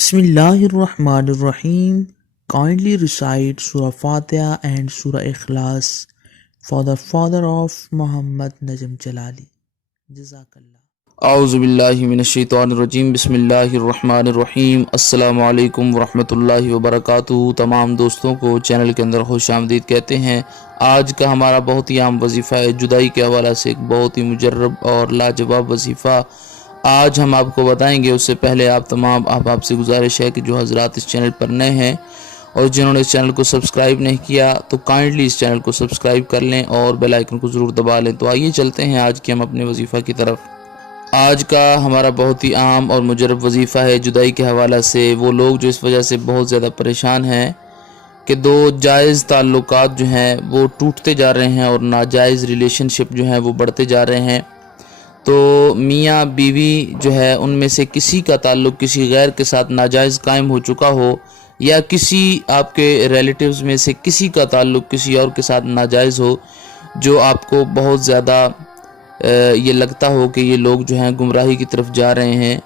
Bismillahirrahmanirrahim. Kindly recite Surah Fatiha and Surah Ikhlas for the father of Muhammad Najm Jalali. Jazakallah. اعوذ باللہ من الشیطان الرجیم بسم اللہ الرحمن الرحیم السلام علیکم ورحمۃ اللہ وبرکاتہ۔ تمام دوستوں کو چینل کے اندر خوش آمدید کہتے ہیں۔ آج کا ہمارا بہت ہی عام وظیفہ ہے، جدائی کے حوالہ سے ایک بہت ہی مجرب اور لاجواب وظیفہ آج ہم آپ کو بتائیں گے۔ اس سے پہلے آپ تمام احباب سے گزارش ہے کہ جو حضرات اس چینل پر نئے ہیں اور جنہوں نے اس چینل کو سبسکرائب نہیں کیا تو کائنڈلی اس چینل کو سبسکرائب کر لیں اور بیل آئیکن کو ضرور دبا لیں۔ تو آئیے چلتے ہیں آج کے ہم اپنے وظیفہ کی طرف۔ آج کا ہمارا بہت ہی عام اور مجرب وظیفہ ہے جدائی کے حوالہ سے۔ وہ لوگ جو اس وجہ سے بہت زیادہ پریشان ہیں کہ دو جائز تعلقات جو ہیں وہ ٹوٹتے جا رہے ہیں اور ناجائز ریلیشن شپ جو ہیں وہ بڑھتے جا رہے ہیں۔ تو میاں بیوی جو ہے ان میں سے کسی کا تعلق کسی غیر کے ساتھ ناجائز قائم ہو چکا ہو، یا کسی آپ کے ریلیٹیوز میں سے کسی کا تعلق کسی اور کے ساتھ ناجائز ہو، جو آپ کو بہت زیادہ یہ لگتا ہو کہ یہ لوگ جو ہیں گمراہی کی طرف جا رہے ہیں،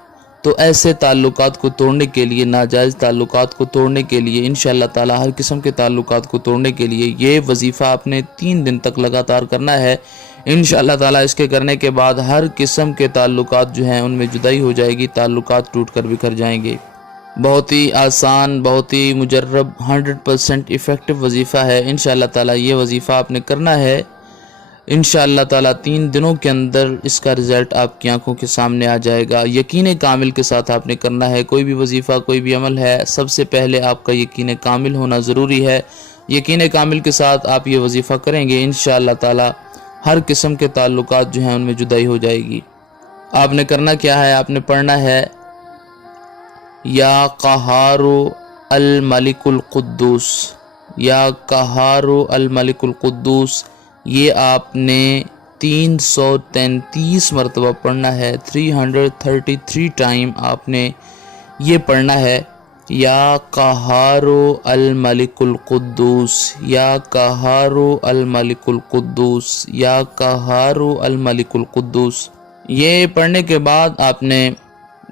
تو ایسے تعلقات کو توڑنے کے لیے، ناجائز تعلقات کو توڑنے کے لیے، انشاءاللہ تعالی ہر قسم کے تعلقات کو توڑنے کے لیے یہ وظیفہ آپ نے 3 دن تک لگاتار کرنا ہے۔ انشاءاللہ تعالی اس کے کرنے کے بعد ہر قسم کے تعلقات جو ہیں ان میں جدائی ہو جائے گی، تعلقات ٹوٹ کر بکھر جائیں گے۔ بہت ہی آسان، بہت ہی مجرب، 100% ایفیکٹو وظیفہ ہے۔ انشاءاللہ تعالی یہ وظیفہ آپ نے کرنا ہے۔ انشاءاللہ تعالی 3 دنوں کے اندر اس کا رزلٹ آپ کی آنکھوں کے سامنے آ جائے گا۔ یقین کامل کے ساتھ آپ نے کرنا ہے۔ کوئی بھی وظیفہ، کوئی بھی عمل ہے، سب سے پہلے آپ کا یقین کامل ہونا ضروری ہے۔ یقین کامل کے ساتھ آپ یہ وظیفہ کریں گے، انشاءاللہ تعالی ہر قسم کے تعلقات جو ہیں ان میں جدائی ہو جائے گی۔ آپ نے کرنا کیا ہے؟ آپ نے پڑھنا ہے یا قہار الملک القدوس، یا قہار الملک القدوس، یہ آپ نے 333 مرتبہ پڑھنا ہے۔ 333 ٹائم آپ نے یہ پڑھنا ہے، یا قہار الملک القدوس، یا قہار الملک القدوس، یا قہار الملک القدوس۔ یہ پڑھنے کے بعد آپ نے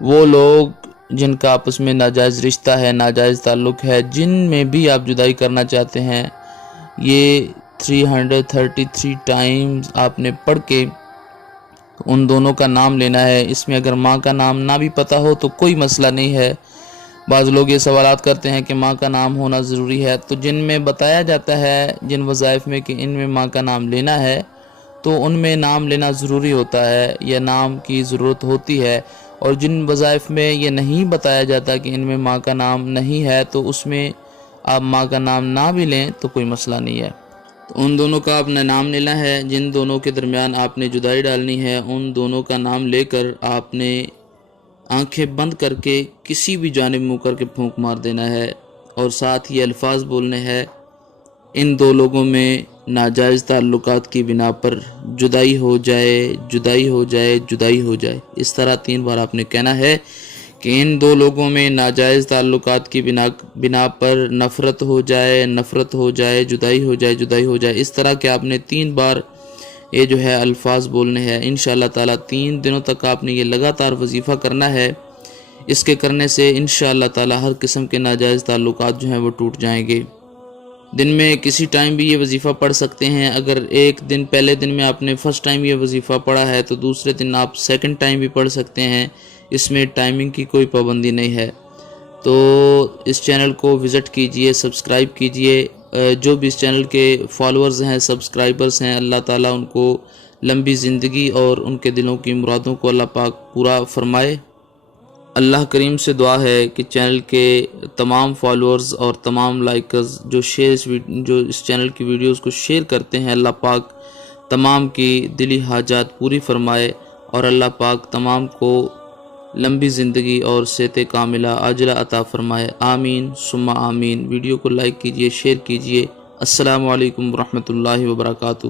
وہ لوگ جن کا آپس میں ناجائز رشتہ ہے، ناجائز تعلق ہے، جن میں بھی آپ جدائی کرنا چاہتے ہیں، یہ 333 ٹائمز آپ نے پڑھ کے ان دونوں کا نام لینا ہے۔ اس میں اگر ماں کا نام نہ بھی پتہ ہو تو کوئی مسئلہ نہیں ہے۔ بعض لوگ یہ سوالات کرتے ہیں کہ ماں کا نام ہونا ضروری ہے، تو جن میں بتایا جاتا ہے جن وظائف میں کہ ان میں ماں کا نام لینا ہے، تو ان میں نام لینا ضروری ہوتا ہے یا نام کی ضرورت ہوتی ہے، اور جن وظائف میں یہ نہیں بتایا جاتا کہ ان میں ماں کا نام نہیں ہے، تو اس میں آپ ماں کا نام نہ بھی لیں تو کوئی مسئلہ نہیں ہے۔ ان دونوں کا آپ نے نام لینا ہے، جن دونوں کے درمیان آپ نے جدائی ڈالنی ہے، ان دونوں کا نام لے کر آپ نے آنکھیں بند کر کے کسی بھی جانب منہ کر کے پھونک مار دینا ہے، اور ساتھ ہی الفاظ بولنے ہیں، ان دو لوگوں میں ناجائز تعلقات کی بنا پر جدائی ہو جائے، جدائی ہو جائے، جدائی ہو جائے۔ اس طرح 3 بار آپ نے کہنا ہے کہ ان دو لوگوں میں ناجائز تعلقات کی بنا پر نفرت ہو جائے، نفرت ہو جائے، جدائی ہو جائے، جدائی ہو جائے۔ اس طرح کہ آپ نے 3 بار یہ جو ہے الفاظ بولنے ہیں۔ انشاءاللہ تعالی 3 دنوں تک آپ نے یہ لگاتار وظیفہ کرنا ہے۔ اس کے کرنے سے انشاءاللہ تعالی ہر قسم کے ناجائز تعلقات جو ہیں وہ ٹوٹ جائیں گے۔ دن میں کسی ٹائم بھی یہ وظیفہ پڑھ سکتے ہیں۔ اگر ایک دن پہلے دن میں آپ نے فرسٹ ٹائم یہ وظیفہ پڑھا ہے تو دوسرے دن آپ سیکنڈ ٹائم بھی پڑھ سکتے ہیں۔ اس میں ٹائمنگ کی کوئی پابندی نہیں ہے۔ تو اس چینل کو وزٹ کیجئے، سبسکرائب کیجئے۔ جو بھی اس چینل کے فالورز ہیں، سبسکرائبرز ہیں، اللہ تعالیٰ ان کو لمبی زندگی اور ان کے دلوں کی مرادوں کو اللہ پاک پورا فرمائے۔ اللہ کریم سے دعا ہے کہ چینل کے تمام فالورز اور تمام لائکرز جو اس چینل کی ویڈیوز کو شیئر کرتے ہیں، اللہ پاک تمام کی دلی حاجات پوری فرمائے، اور اللہ پاک تمام کو لمبی زندگی اور صحت کاملہ عاجلہ عطا فرمائے۔ آمین ثم آمین۔ ویڈیو کو لائک کیجئے، شیئر کیجئے۔ السلام علیکم ورحمۃ اللہ وبرکاتہ۔